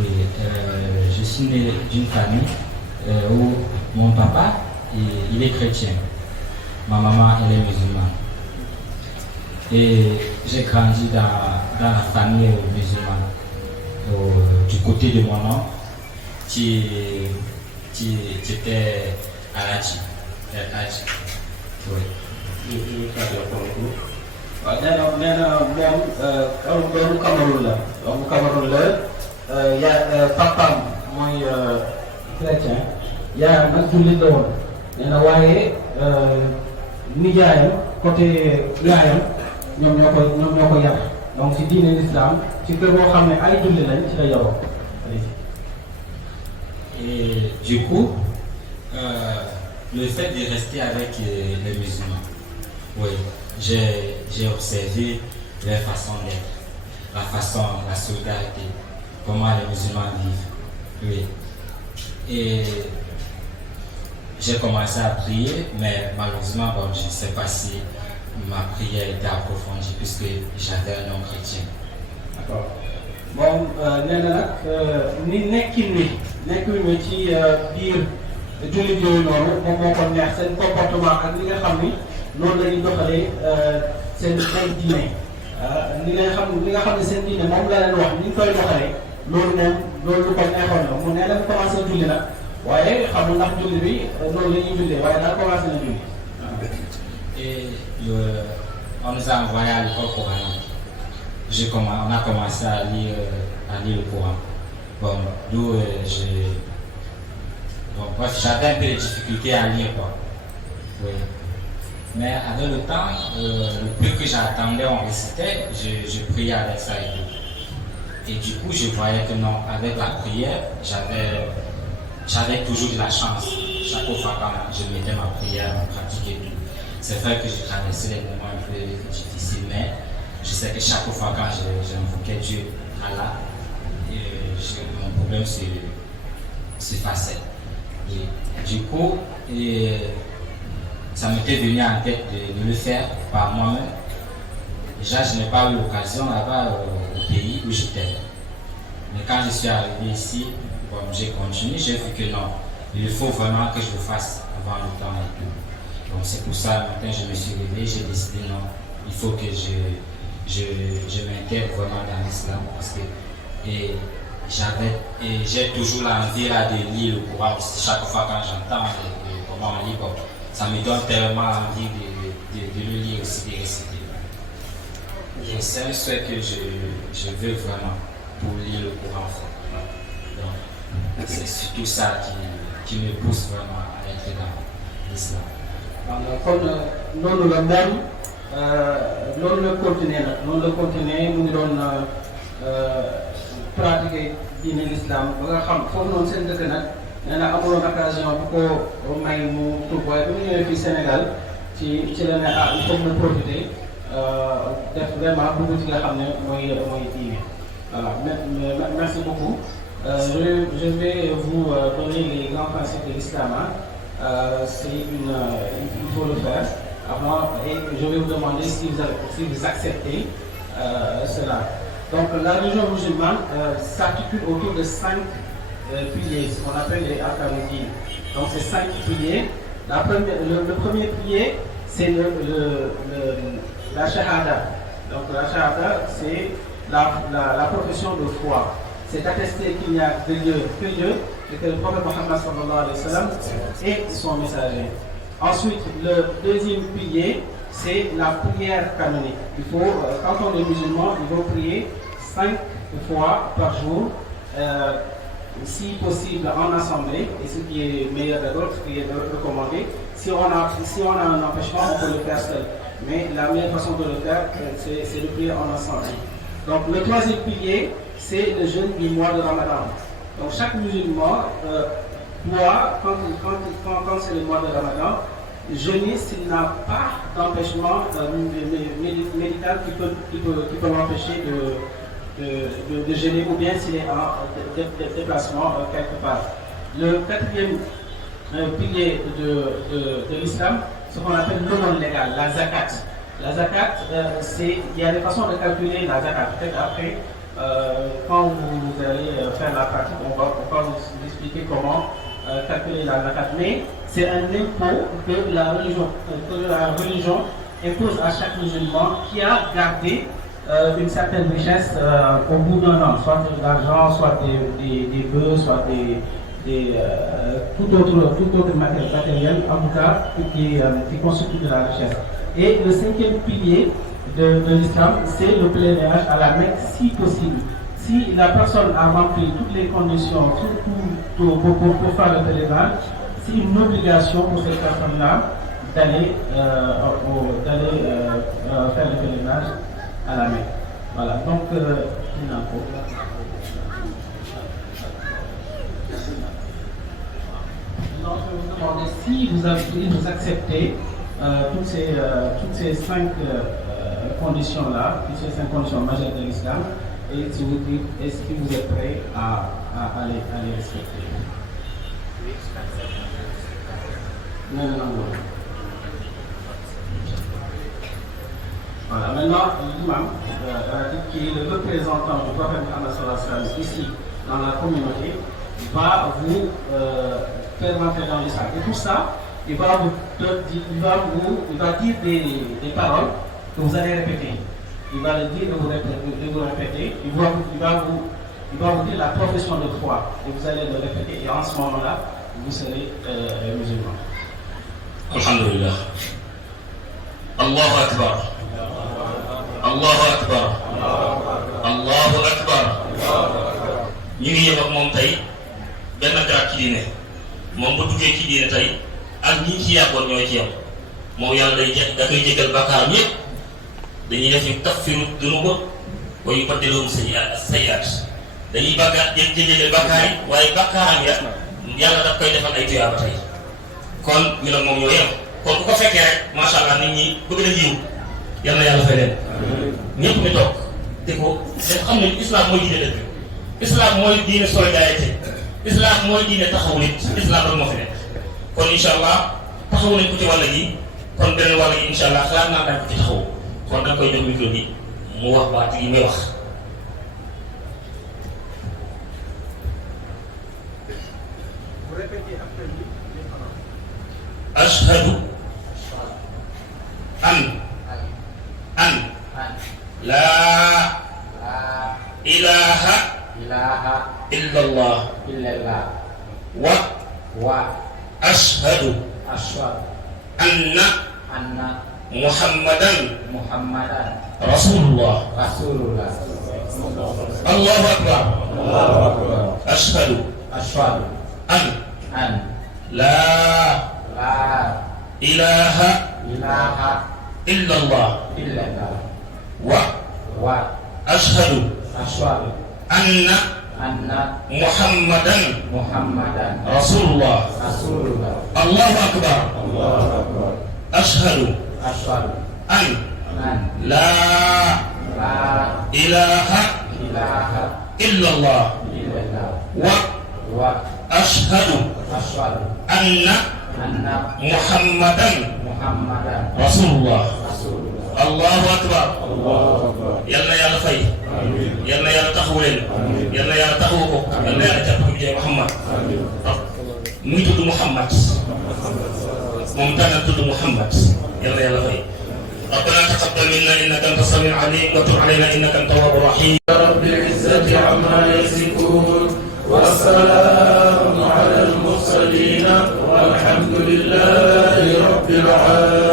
Oui, je suis né d'une famille où mon papa, il est chrétien. Ma maman, elle est musulmane. Et j'ai grandi dans la famille musulmane. Du côté de mon oncle, qui était Alaji. Oui. waaw nee na moom doomu Cameroun la doomu Cameroun la papaam mooy chrétien yaayam nag jullit la woon nee na waaye nijaayam côté yaayam ñoom ñoo ko yar donc ci diine l'islam ci kër boo xam ne ay jullit lañ ci la yaroo. Et du coup, le fait de rester avec les musulmans, oui, j'ai observé leur façon d'être, la solidarité, comment les musulmans vivent. Oui. Et j'ai commencé à prier, mais malheureusement, bon, je ne sais pas si ma prière était approfondie puisque j'avais un nom chrétien. D'accord. Bon, nee na nag nekkin wi ci biir jullit yooyu noonu moom moo ko neex seen comportement ak li nga xam ni noonu la ñuy doxalee seen ay diine li nga xam ne seen diine moom la leen wax ni ñu koy doxalee loolu lu ko neexoon la mu ne leen commencé julli nag waaye xamul ndax julli bi noonu la ñuy jullee waaye daal commencé na julli. Et on nous a envoyé à l'école coranique. On a commencé à lire le Coran. Bon, d'où j'avais un peu de difficulté à lire, quoi. Oui. Mais avec le temps, le plus que j'attendais, on récitait, je priais avec ça et tout. Et du coup, je voyais que non, avec la prière, j'avais toujours de la chance. Chaque fois quand je mettais ma prière, ma pratique et tout. C'est vrai que j'ai traversé des moments un peu difficiles, mais je sais que chaque fois quand j'invoquais Dieu, Allah, mon problème s'effaçait. Et du coup, ça m'était venu en tête de le faire par moi-même. Déjà, je n'ai pas eu l'occasion là-bas au pays où j'étais. Mais quand je suis arrivé ici, bon, j'ai continué, j'ai vu que non, il faut vraiment que je le fasse avant le temps et tout. Donc c'est pour ça, le matin, je me suis réveillé, j'ai décidé non, il faut que je m'intègre vraiment dans l'islam parce que j'ai toujours l'envie de lire le Coran aussi. Chaque fois quand j'entends comment on lit, bon, ça me donne tellement envie de le lire aussi, de réciter. Et c'est un souhait que je veux vraiment pour lire le Coran. Donc c'est surtout ça qui me pousse vraiment à être dans l'islam. kon noonu la moom noonu la continuer mu ngi doon pratiquer diine l'islam ba nga xam foofu noonu seen dëkk nag nee na amuloon occasion bu ko may mu tuub waaye bu ñu ñëwee fii Sénégal ci la ne il faut mu profiter def vraiment dugg ci nga xam ne mooy diine. Voilà, merci beaucoup. Je vais vous donner les grands principes de l'islam. Il faut le faire avant et je vais vous demander si vous acceptez cela. Donc la religion musulmane s'articule autour de 5 piliers, ce qu'on appelle les arkanuddin. Donc ces 5 piliers. Le premier pilier, c'est la shahada. Donc la shahada, c'est la profession de foi. C'est d'attester qu'il n'y a que Dieu, et que le prophète Mohammed sallallahu alayhi wa sallam est son messager. Ensuite, le deuxième pilier, c'est la prière canonique. Quand on est musulman, il faut prier 5 fois par jour, si possible en assemblée, et ce qui est meilleur de d'autres, ce qui est recommandé. Si on a un empêchement, on peut le faire seul. Mais la meilleure façon de le faire, c'est de prier en assemblée. Donc le troisième pilier, c'est le jeûne du mois de Ramadan. Donc chaque musulman doit, quand c'est le mois de Ramadan, jeûner s'il n'a pas d'empêchement médical qui peut l'empêcher de jeûner ou bien s'il est en déplacement quelque part. Le quatrième pilier de l'islam, ce qu'on appelle l'aumône légale, la zakat. La zakat, il y a des façons de calculer la zakat. Peut-être après, quand vous allez faire la pratique, on va vous expliquer comment calculer la zakat. Mais c'est un impôt que la religion impose à chaque musulman qui a gardé une certaine richesse au bout d'un an, soit de l'argent, soit des bœufs, soit tout autre matériel, en tout cas, qui constitue de la richesse. Et le cinquième pilier de l'islam, c'est le pèlerinage à la Mecque, si possible. Si la personne a rempli toutes les conditions, pour faire le pèlerinage, c'est une obligation pour cette personne-là d'aller faire le pèlerinage à la Mecque. Voilà, donc, donc, je vais vous demander si vous acceptez toutes ces 5 conditions-là, toutes ces 5 conditions majeures de l'islam, et si vous dites, est-ce que vous êtes prêt à les respecter? Non. Voilà, maintenant, l'imam, qui est le représentant du prophète Mohammed sallallahu alayhi wa sallam ici, dans la communauté, va vous faire rentrer dans l'islam. Et tout ça, il va dire des paroles que vous allez répéter. Il va le dire et vous répéter. Il va vous dire la profession de foi. Et vous allez le répéter. Et en ce moment-là, vous serez musulman. Alhamdulillah. Allahu Akbar. Allahu Akbar. Allahu Akbar. ñu ngi yem ak moom tey benn garaat ci diine moom bu duggee ci diine tey ak ñi ci yàggoon ñoo ci yem moom yàlla da koy jégal bakkaaram yépp dañuy def ñu kaffiru dunuba wa yubaddiluhum sayyi'aat dañuy jégal bakkaar yi waaye bakkaaram ya yàlla daf koy defal ay tuyaaba tey kon ñu nag moom ñoo yem kon bu ko fekkee rek macha allah nit ñi bëgg na yiw yal na yàlla fay leen ñëpp ñu toog te ko dafa xam ne islam mooy diine dëgg islam mooy diine solidarité islam mooy diine taxawu nit islam rek moo fi nekk kon incha allah taxawu nañ ko ci wàll gi kon beneen wàll gi incha allah xalaat naa daañu ko ci taxawu kon da nga koy jox micro bi mu wax baat yi may wax. ashhadu an laa ilaaha illallah wa ashhadu anna muhammadan rasulullah. Allahu akbar. ashhadu an laa ilaaha illallah wa ashhadu anna muhammadan rasulullah. Allahu akbar. ashhadu an laa ilaaha illallah wa ashhadu anna muhammadan rasulullah. Allahu akbar. yal na yàlla fay. yal na yàlla taxawu leen. yal na yàlla taxawu ko. yal na yàlla jàpp ko bi Muhammad. mu ngi tudd Muhammad. moom daanaka tudd Muhammad. yal na yàlla fay. ربنا تقبل منا انك انت السميع العليم وتب علينا انك انت التواب الرحيم. رب العزة عما يصفون والسلام على المرسلين والحمد لله رب العالمين.